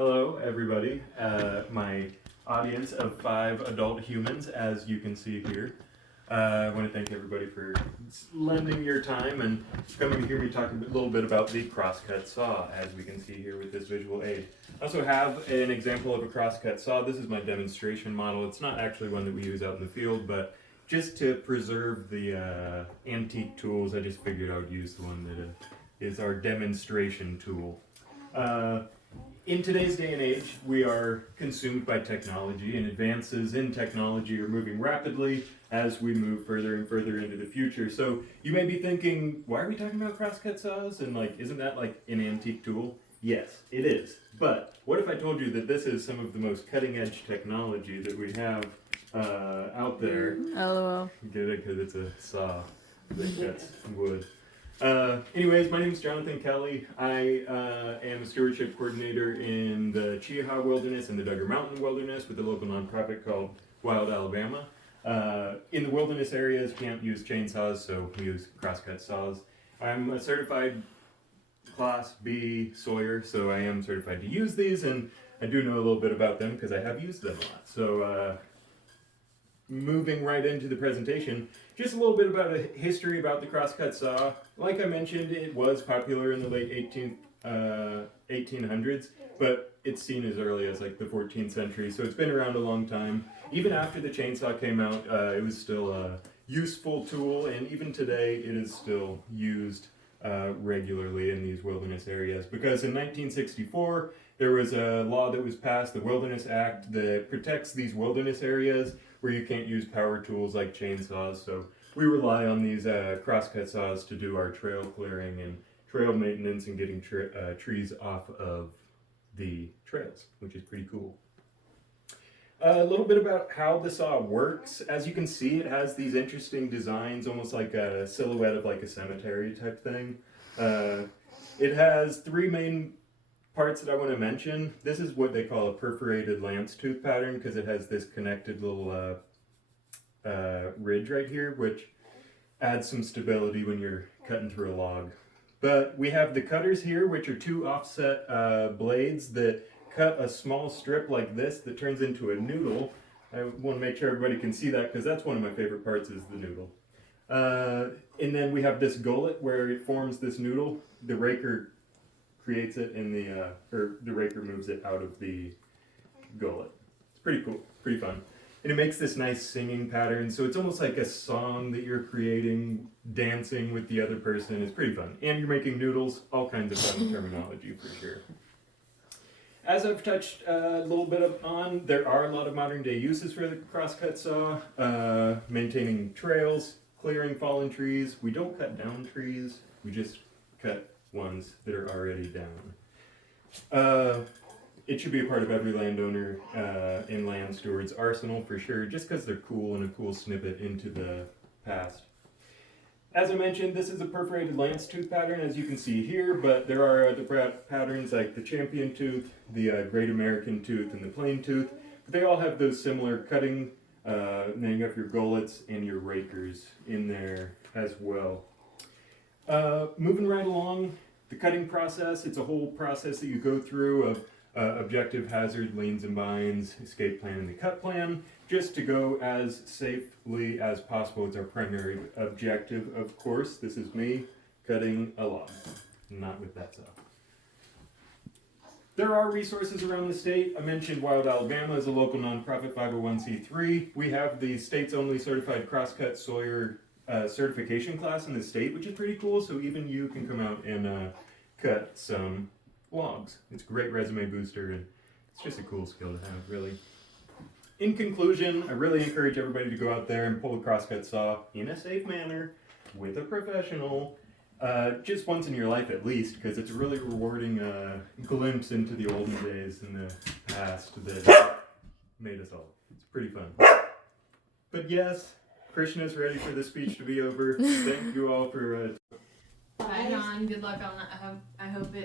Hello, everybody. My audience of 5 adult humans, as you can see here. I want to thank everybody for lending your time and coming to hear me talk a little bit about the crosscut saw, as we can see here with this visual aid. I also have an example of a crosscut saw. This is my demonstration model. It's not actually one that we use out in the field, but just to preserve the antique tools, I just figured I would use the one that is our demonstration tool. In today's day and age, we are consumed by technology, and advances in technology are moving rapidly as we move further and further into the future. So you may be thinking, why are we talking about crosscut saws? And isn't that like an antique tool? Yes, it is. But what if I told you that this is some of the most cutting edge technology that we have out there? LOL. Get it? Because it's a saw that cuts wood. Anyways, my name is Jonathan Kelly. I am a stewardship coordinator in the Cheaha Wilderness and the Duggar Mountain Wilderness with a local nonprofit called Wild Alabama. In the wilderness areas, we can't use chainsaws, so we use crosscut saws. I'm a certified Class B sawyer, so I am certified to use these, and I do know a little bit about them because I have used them a lot. So, moving right into the presentation, just a little bit about a history about the crosscut saw. Like I mentioned, it was popular in the late 1800s, but it's seen as early as like the 14th century, so it's been around a long time. Even after the chainsaw came out, it was still a useful tool, and even today it is still used regularly in these wilderness areas. Because in 1964, there was a law that was passed, the Wilderness Act, that protects these wilderness areas where you can't use power tools like chainsaws. So we rely on these crosscut saws to do our trail clearing and trail maintenance and getting trees off of the trails, which is pretty cool. A little bit about how the saw works. As you can see, it has these interesting designs, almost like a silhouette of like a cemetery type thing. It has 3 main parts that I want to mention. This is what they call a perforated lance tooth pattern because it has this connected little ridge right here, which adds some stability when you're cutting through a log. But we have the cutters here, which are 2 offset blades that cut a small strip like this that turns into a noodle. I want to make sure everybody can see that because that's one of my favorite parts is the noodle. And then we have this gullet where it forms this noodle. The raker creates it in the raker moves it out of the gullet. It's pretty cool, pretty fun. And it makes this nice singing pattern, so it's almost like a song that you're creating, dancing with the other person. It's pretty fun. And you're making noodles, all kinds of fun terminology for sure. As I've touched a little bit on, there are a lot of modern day uses for the crosscut saw. Maintaining trails, clearing fallen trees. We don't cut down trees, we just cut ones that are already down. It should be a part of every landowner and land steward's arsenal for sure, just because they're cool and a cool snippet into the past. As I mentioned, this is a perforated lance tooth pattern, as you can see here, but there are other patterns like the champion tooth, the Great American tooth, and the plain tooth. But they all have those similar cutting, and then you have your gullets and your rakers in there as well. Moving right along, the cutting process, it's a whole process that you go through of objective, hazard, liens and binds, escape plan, and the cut plan, just to go as safely as possible. It's our primary objective, of course. This is me cutting a log, not with that saw. There are resources around the state. I mentioned Wild Alabama is a local nonprofit 501c3. We have the state's only certified crosscut sawyer certification class in the state, which is pretty cool. So even you can come out and cut some logs. It's a great resume booster, and it's just a cool skill to have, really. In conclusion, I really encourage everybody to go out there and pull a crosscut saw in a safe manner with a professional, just once in your life at least, because it's a really rewarding glimpse into the olden days in the past that made us all. It's pretty fun. But yes, Krishna's ready for the speech to be over. Thank you all for Bye, John. Good luck on that. I hope it